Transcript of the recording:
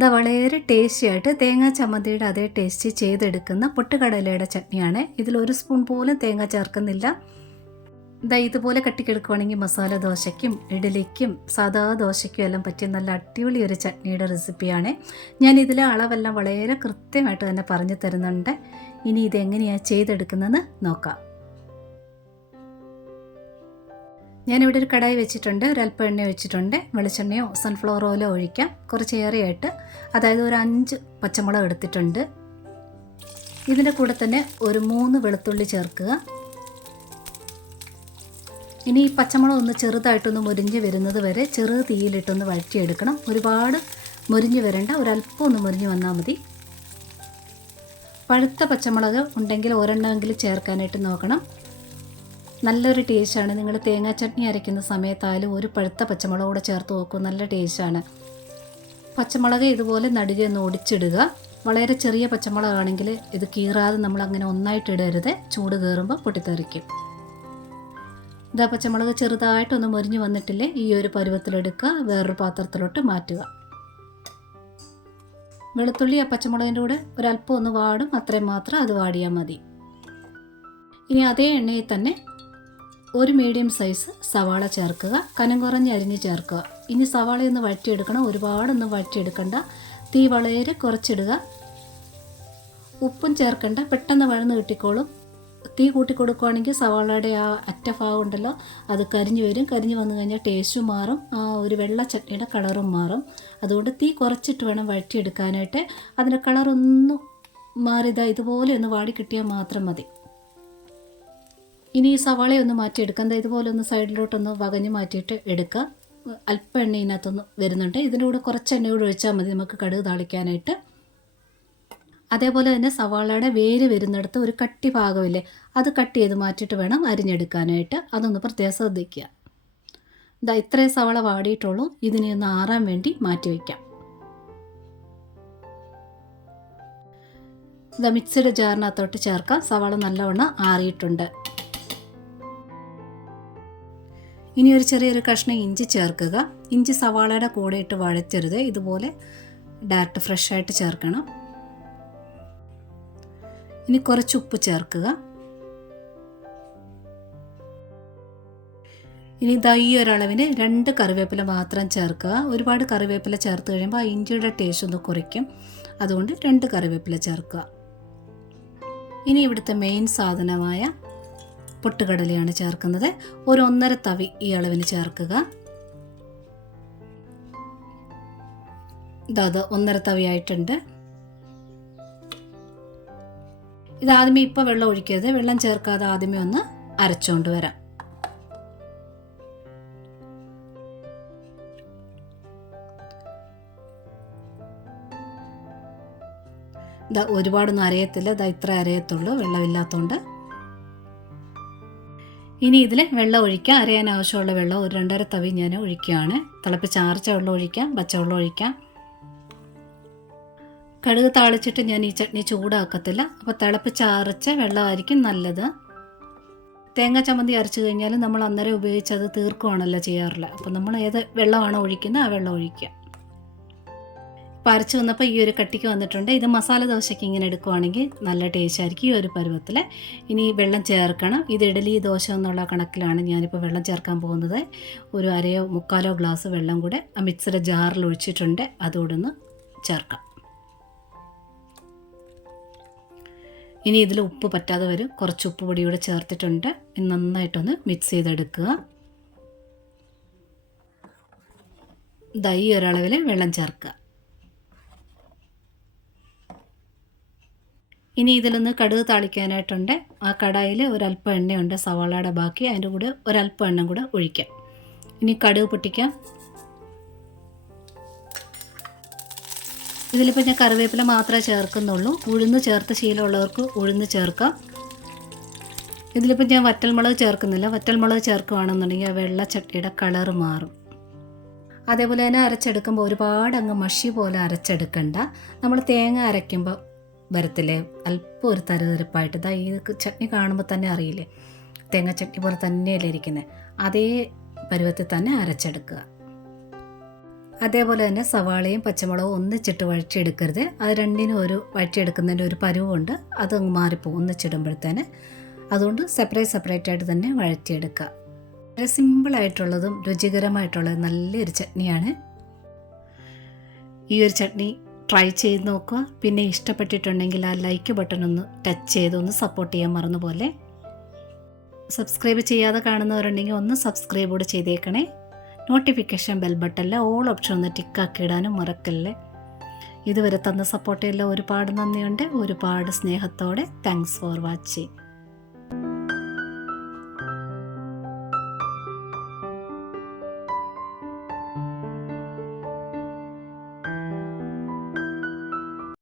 ഇത് വളരെ ടേസ്റ്റി ആയിട്ട് തേങ്ങാ ചമ്മന്തിയുടെ അതേ ടേസ്റ്റ് ചെയ്തെടുക്കുന്ന പൊട്ടുകടലയുടെ ചട്നിയാണ്. ഇതിൽ 1 സ്പൂൺ പോലും തേങ്ങ ചേർക്കുന്നില്ല. ഇതുപോലെ കട്ടിക്കെടുക്കുവാണെങ്കിൽ മസാല ദോശയ്ക്കും ഇഡ്ഡലിക്കും സാധാ ദോശയ്ക്കും എല്ലാം പറ്റിയ നല്ല അടിപൊളി ഒരു ചട്നിയുടെ റെസിപ്പിയാണ്. ഞാൻ ഇതിലെ അളവെല്ലാം വളരെ കൃത്യമായിട്ട് തന്നെ പറഞ്ഞു തരുന്നുണ്ട്. ഇനി ഇതെങ്ങനെയാണ് ചെയ്തെടുക്കുന്നതെന്ന് നോക്കാം. ഞാനിവിടെ ഒരു കടായി വെച്ചിട്ടുണ്ട്, ഒരല്പം എണ്ണ വെച്ചിട്ടുണ്ട്. വെളിച്ചെണ്ണയോ സൺഫ്ലവർ ഓയിലോ ഒഴിക്കാം. കുറച്ചേറെയായിട്ട്, അതായത് ഒരു 5 പച്ചമുളക് എടുത്തിട്ടുണ്ട്. ഇതിൻ്റെ കൂടെ തന്നെ ഒരു 3 വെളുത്തുള്ളി ചേർക്കുക. ഇനി ഈ പച്ചമുളക് ഒന്ന് ചെറുതായിട്ടൊന്ന് മുരിഞ്ഞ് വരുന്നത് വരെ ചെറു തീയിലിട്ടൊന്ന് വഴറ്റിയെടുക്കണം. ഒരുപാട് മുരിഞ്ഞ് വരേണ്ട, ഒരല്പം ഒന്ന് മുരിഞ്ഞ് വന്നാൽ മതി. പഴുത്ത പച്ചമുളക് ഉണ്ടെങ്കിൽ ഒരെണ്ണമെങ്കിലും ചേർക്കാനായിട്ട് നോക്കണം. നല്ലൊരു ടേസ്റ്റാണ്. നിങ്ങൾ തേങ്ങാ ചട്നി അരയ്ക്കുന്ന സമയത്തായാലും ഒരു പഴുത്ത പച്ചമുളക് കൂടെ ചേർത്ത് നോക്കും, നല്ല ടേസ്റ്റാണ്. പച്ചമുളക് ഇതുപോലെ നടുകെ ഒന്ന് ഒടിച്ചിടുക. വളരെ ചെറിയ പച്ചമുളകാണെങ്കിൽ ഇത് കീറാതെ നമ്മൾ അങ്ങനെ ഒന്നായിട്ട് ഇടരുത്, ചൂട് കയറുമ്പോൾ പൊട്ടിത്തെറിക്കും. പച്ചമുളക് ചെറുതായിട്ടൊന്ന് മുരിഞ്ഞ് വന്നിട്ടില്ലേ, ഈ ഒരു പരുവത്തിലെടുക്കുക, വേറൊരു പാത്രത്തിലോട്ട് മാറ്റുക. വെളുത്തുള്ളി ആ പച്ചമുളകിൻ്റെ കൂടെ ഒരല്പം ഒന്ന് വാടും, അത്രയും മാത്രം അത് വാടിയാൽ മതി. ഇനി അതേ എണ്ണയിൽ തന്നെ ഒരു മീഡിയം സൈസ് സവാള ചേർക്കുക, കനം കുറഞ്ഞ് അരിഞ്ഞ് ചേർക്കുക. ഇനി സവാളയൊന്ന് വഴറ്റിയെടുക്കണം, ഒരുപാടൊന്നും വഴറ്റിയെടുക്കണ്ട, തീ വളരെ കുറച്ചിടുക. ഉപ്പും ചേർക്കണ്ട, പെട്ടെന്ന് വഴന്ന് കിട്ടിക്കോളും. തീ കൂട്ടി കൊടുക്കുകയാണെങ്കിൽ സവാളയുടെ ആ അറ്റ ഭാഗം ഉണ്ടല്ലോ അത് കരിഞ്ഞു വരും. കരിഞ്ഞു വന്നു കഴിഞ്ഞാൽ ടേസ്റ്റും മാറും, ആ ഒരു വെള്ള ചട്നിയുടെ കളറും മാറും. അതുകൊണ്ട് തീ കുറച്ചിട്ട് വേണം വഴറ്റിയെടുക്കാനായിട്ട്. അതിൻ്റെ കളറൊന്നും മാറിയതാ ഇതുപോലെ ഒന്ന് വാടി കിട്ടിയാൽ മാത്രം മതി. ഇനി ഈ സവാളയൊന്ന് മാറ്റിയെടുക്കാം. ഇതുപോലെ ഒന്ന് സൈഡിലോട്ടൊന്ന് വകഞ്ഞ് മാറ്റിയിട്ട് എടുക്കുക. അല്പം എണ്ണ ഇതിനകത്തൊന്ന് വരുന്നുണ്ട്. ഇതിൻ്റെ കൂടെ കുറച്ച് എണ്ണ കൂടെ ഒഴിച്ചാൽ മതി നമുക്ക് കടുക് താളിക്കാനായിട്ട്. അതേപോലെ തന്നെ സവാളയുടെ വേര് വരുന്നിടത്ത് ഒരു കട്ടി ഭാഗമില്ലേ, അത് കട്ട് ചെയ്ത് മാറ്റിയിട്ട് വേണം അരിഞ്ഞെടുക്കാനായിട്ട്. അതൊന്ന് പ്രത്യേകം ശ്രദ്ധിക്കുക. ഇത്രയും സവാള വാടിയിട്ടുള്ളൂ. ഇതിനെ ഒന്ന് ആറാൻ വേണ്ടി മാറ്റി വയ്ക്കാം. മിക്സിയുടെ ജാറിനകത്തോട്ട് ചേർക്കാം. സവാള നല്ലവണ്ണം ആറിയിട്ടുണ്ട്. ഇനി ഒരു ചെറിയൊരു കഷ്ണം ഇഞ്ചി ചേർക്കുക. ഇഞ്ചി സവാളയുടെ കൂടെ ഇട്ട് വഴറ്റരുത്, ഇതുപോലെ ഡയറക്റ്റ് ഫ്രഷായിട്ട് ചേർക്കണം. ഇനി കുറച്ച് ഉപ്പ് ചേർക്കുക. ഇനി ഈ ഒരളവിന് 2 കറിവേപ്പില മാത്രം ചേർക്കുക. ഒരുപാട് കറിവേപ്പില ചേർത്ത് കഴിയുമ്പോൾ ആ ഇഞ്ചിയുടെ ടേസ്റ്റ് ഒന്ന് കുറയ്ക്കും. അതുകൊണ്ട് 2 കറിവേപ്പില ചേർക്കുക. ഇനി ഇവിടുത്തെ മെയിൻ സാധനമായ പൊട്ടുകടലയാണ് ചേർക്കുന്നത്. ഒരു 1.5 തവി ഈ അളവിന് ചേർക്കുക. ഇത് 1.5 തവി ആയിട്ടുണ്ട്. ഇതാദ്യമേ ഇപ്പോൾ വെള്ളം ഒഴിക്കരുത്, വെള്ളം ചേർക്കാതെ ആദ്യമേ ഒന്ന് അരച്ചുകൊണ്ട് വരാം. ഒരുപാടൊന്നും അരയത്തില്ല, ഇത്ര അരയത്തുള്ളൂ, വെള്ളമില്ലാത്തതുകൊണ്ട്. ഇനി ഇതിൽ വെള്ളം ഒഴിക്കാം. അരയാൻ ആവശ്യമുള്ള വെള്ളം ഒരു 2.5 തവി ഞാൻ ഒഴിക്കുകയാണ്. തിളപ്പിച്ചാറിച്ച വെള്ളം ഒഴിക്കാം, പച്ചവെള്ളം ഒഴിക്കാം. കടുക് താളിച്ചിട്ട് ഞാൻ ഈ ചട്നി ചൂടാക്കത്തില്ല, അപ്പോൾ തിളപ്പിച്ചാറിച്ച വെള്ളമായിരിക്കും നല്ലത്. തേങ്ങ ചമ്മന്തി അരച്ചു കഴിഞ്ഞാൽ നമ്മൾ അന്നേരം ഉപയോഗിച്ച് അത് തീർക്കുകയാണല്ലോ ചെയ്യാറില്ല. അപ്പോൾ നമ്മൾ ഏത് വെള്ളമാണോ ഒഴിക്കുന്നത് ആ വെള്ളം ഒഴിക്കുക. ഇപ്പോൾ അരച്ച് വന്നപ്പോൾ ഈ ഒരു കട്ടിക്ക് വന്നിട്ടുണ്ട്. ഇത് മസാല ദോശയ്ക്ക് ഇങ്ങനെ എടുക്കുവാണെങ്കിൽ നല്ല ടേസ്റ്റ് ആയിരിക്കും ഈ ഒരു പരുവത്തിൽ. ഇനി വെള്ളം ചേർക്കണം. ഇത് ഇഡലി ദോശ എന്നുള്ള കണക്കിലാണ് ഞാനിപ്പോൾ വെള്ളം ചേർക്കാൻ പോകുന്നത്. ഒരു 1/2-3/4 ഗ്ലാസ് വെള്ളം കൂടെ ആ മിക്സിയുടെ ജാറിൽ ഒഴിച്ചിട്ടുണ്ട്, അതുകൂടെ ഒന്ന് ചേർക്കാം. ഇനി ഇതിൽ ഉപ്പ് പറ്റാതെ വരും, കുറച്ച് ഉപ്പ് പൊടി കൂടെ ചേർത്തിട്ടുണ്ട്. നന്നായിട്ടൊന്ന് മിക്സ് ചെയ്തെടുക്കുക. ഈ ഒരളവിൽ വെള്ളം ചേർക്കുക. ഇനി ഇതിലൊന്ന് കടുക് താളിക്കാനായിട്ടുണ്ട്. ആ കടായിൽ ഒരല്പം എണ്ണയുണ്ട്, സവാളയുടെ ബാക്കി, അതിൻ്റെ കൂടെ ഒരല്പം എണ്ണ കൂടെ ഒഴിക്കാം. ഇനി കടുക് പൊട്ടിക്കാം. ഇതിലിപ്പോൾ ഞാൻ കറിവേപ്പില മാത്രമേ ചേർക്കുന്നുള്ളൂ. ഉഴുന്ന് ചേർത്ത് ശീലമുള്ളവർക്ക് ഉഴുന്ന് ചേർക്കാം. ഇതിലിപ്പോൾ ഞാൻ വറ്റൽമുളക് ചേർക്കുന്നില്ല. വറ്റൽമുളക് ചേർക്കുകയാണെന്നുണ്ടെങ്കിൽ ആ വെള്ള ചട്ടിയുടെ കളറ് മാറും. അതേപോലെ തന്നെ അരച്ചെടുക്കുമ്പോൾ ഒരുപാട് അങ്ങ് മഷി പോലെ അരച്ചെടുക്കണ്ട. നമ്മൾ തേങ്ങ അരയ്ക്കുമ്പോൾ വരത്തില്ലേ അല്പം ഒരു തരുതരിപ്പായിട്ട്, ഈ ചട്നി കാണുമ്പോൾ തന്നെ അറിയില്ലേ തേങ്ങ ചട്നി പോലെ തന്നെയല്ലേ ഇരിക്കുന്നത്. അതേ പരുവത്തിൽ തന്നെ അരച്ചെടുക്കുക. അതേപോലെ തന്നെ സവാളയും പച്ചമുളകും ഒന്നിച്ചിട്ട് വഴറ്റിയെടുക്കരുത്. അത് രണ്ടിനും ഒരു വഴറ്റിയെടുക്കുന്നതിൻ്റെ ഒരു പരുവുണ്ട്, അതങ്ങ് മാറിപ്പോകും ഒന്നിച്ചിടുമ്പോഴത്തേന്. അതുകൊണ്ട് സെപ്പറേറ്റ് ആയിട്ട് തന്നെ വഴറ്റിയെടുക്കുക. വളരെ സിമ്പിളായിട്ടുള്ളതും രുചികരമായിട്ടുള്ളതും നല്ലൊരു ചട്നിയാണ്. ഈ ഒരു ചട്നി ട്രൈ ചെയ്ത് നോക്കുക. പിന്നെ ഇഷ്ടപ്പെട്ടിട്ടുണ്ടെങ്കിൽ ആ ലൈക്ക് ബട്ടൺ ഒന്ന് ടച്ച് ചെയ്ത് ഒന്ന് സപ്പോർട്ട് ചെയ്യാൻ മറന്നുപോലെ. സബ്സ്ക്രൈബ് ചെയ്യാതെ കാണുന്നവരുണ്ടെങ്കിൽ ഒന്ന് സബ്സ്ക്രൈബ് കൂടെ ചെയ്തേക്കണേ. നോട്ടിഫിക്കേഷൻ ബെൽ ബട്ടണിൽ ഓൾ ഓപ്ഷൻ ഒന്ന് ടിക്കാക്കി ഇടാനും മറക്കല്ലേ. ഇതുവരെ തന്ന സപ്പോർട്ടെല്ലാം ഒരുപാട് നന്ദിയുണ്ട്. ഒരുപാട് സ്നേഹത്തോടെ താങ്ക്സ് ഫോർ വാച്ചിങ്.